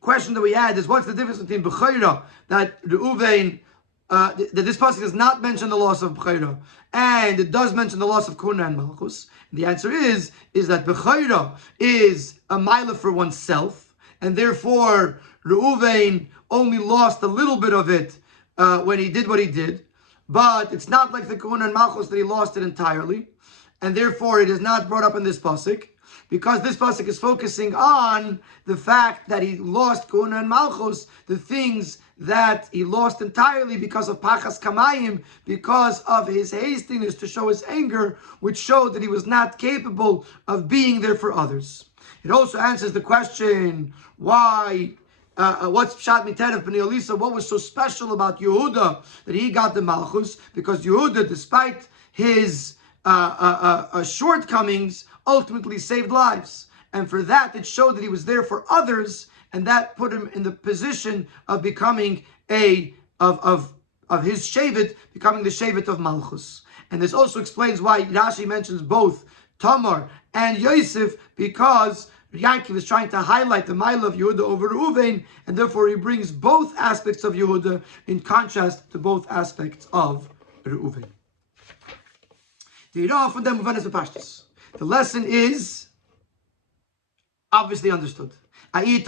question that we had is, what's the difference between B'chayra, that Reuven, that this pasuk does not mention the loss of B'chayra, and it does mention the loss of Kuna and Malchus? And the answer is that B'chayra is a mila for oneself, and therefore Reuven only lost a little bit of it when he did what he did, but it's not like the Kuna and Malchus that he lost it entirely, and therefore it is not brought up in this pasuk, because this pasuk is focusing on the fact that he lost Kuna and Malchus, the things that he lost entirely because of Pachas Kamayim, because of his hastiness to show his anger, which showed that he was not capable of being there for others. It also answers the question, why, what's Pshat Miterev B'nai Elisa, what was so special about Yehuda that he got the Malchus? Because Yehuda, despite his shortcomings, ultimately saved lives. And for that, it showed that he was there for others, and that put him in the position of becoming of his Shevet, becoming the Shevet of Malchus. And this also explains why Rashi mentions both Tamar and Yosef, because Yaakov is trying to highlight the mile of Yehuda over Reuven, and therefore he brings both aspects of Yehuda in contrast to both aspects of Reuven. The lesson is obviously understood. A Yid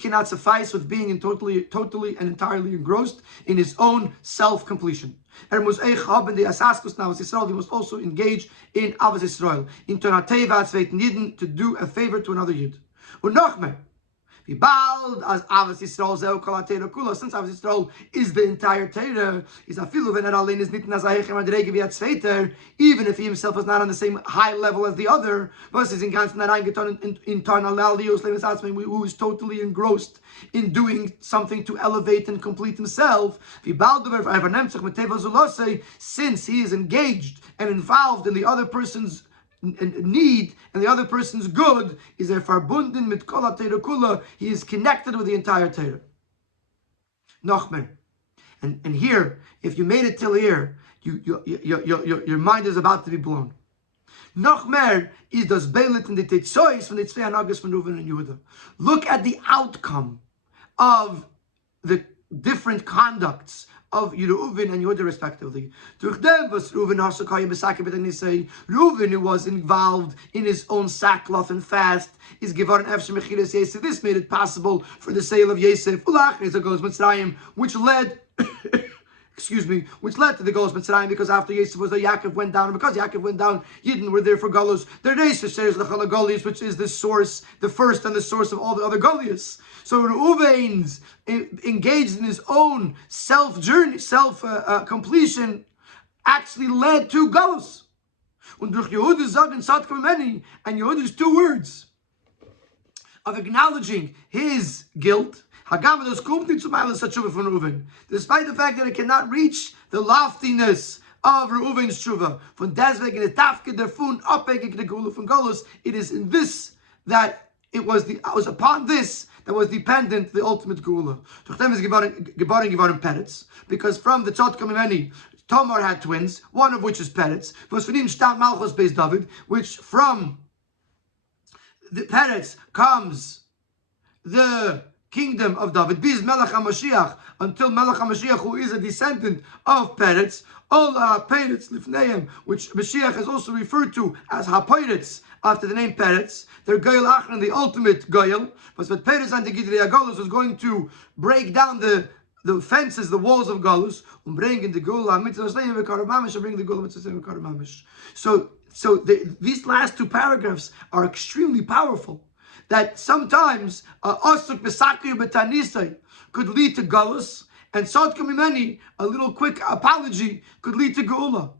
cannot suffice with being totally and entirely engrossed in his own self-completion. He must also engage in Avos Yisrael, to do a favor to another Yid. Since Avos Yisrael is the entire Torah, even if he himself is not on the same high level as the other, who is totally engrossed in doing something to elevate and complete himself, since he is engaged and involved in the other person's need and the other person's good, is a verbunden mit kol ha-Torah kula. He is connected with the entire Torah. Nochmer, and here, if you made it till here, your mind is about to be blown. Nochmer is das Beilet in the Tetzois from the Tzvei Hanagas from Reuven and Yehuda. Look at the outcome of the different conducts of Reuven and Yehuda respectively. Reuven, who was involved in his own sackcloth and fast, is given Yosef. This made it possible for the sale of Yosef, which led which led to the Golos Mitzrayim, because after Yosef was there, Yaakov went down, and because Yaakov went down, Yidden were there for Golos. The Reisha shares the Golias, which is the source, the first and the source of all the other Golias. So Reuven's engaged in his own self-journey, completion, actually led to Golos. And Yehuda's two words of acknowledging his guilt, despite the fact that it cannot reach the loftiness of Reuven's tshuva. Von deswegen the tafke der fun abhängig der Geula von Golus. It is in this that it was upon this that was dependent the ultimate Geula. Tochtem is gebaring Peretz, because from the Tzot Kamimeni, Tamar had twins, one of which is Peretz. Was from him Shtam Malchus based David, which from the Peretz comes the kingdom of David, Biz Melech HaMashiach, until Melech HaMashiach, who is a descendant of Peretz, all Peretz Lifneim, which Mashiach is also referred to as HaPeretz, after the name Peretz. They're Goyal Achron, the ultimate Goyal. But Peretz and the Gidrei HaGolus was going to break down the fences, the walls of Golus, and bring in the Gula Mitzvah Shleim V'Karav Mamish, and bring the Gula Mitzvah Shleim V'Karav Mamish. So these last two paragraphs are extremely powerful. That sometimes Asuk B'Sakuyu B'Tanisai could lead to Golus, and Sod Kamimeni, a little quick apology, could lead to Geula.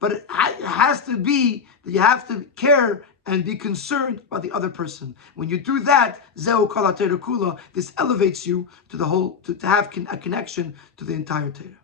But it has to be that you have to care and be concerned about the other person. When you do that, Zeu Kol HaTorah Kula, this elevates you to the whole, to have a connection to the entire Torah.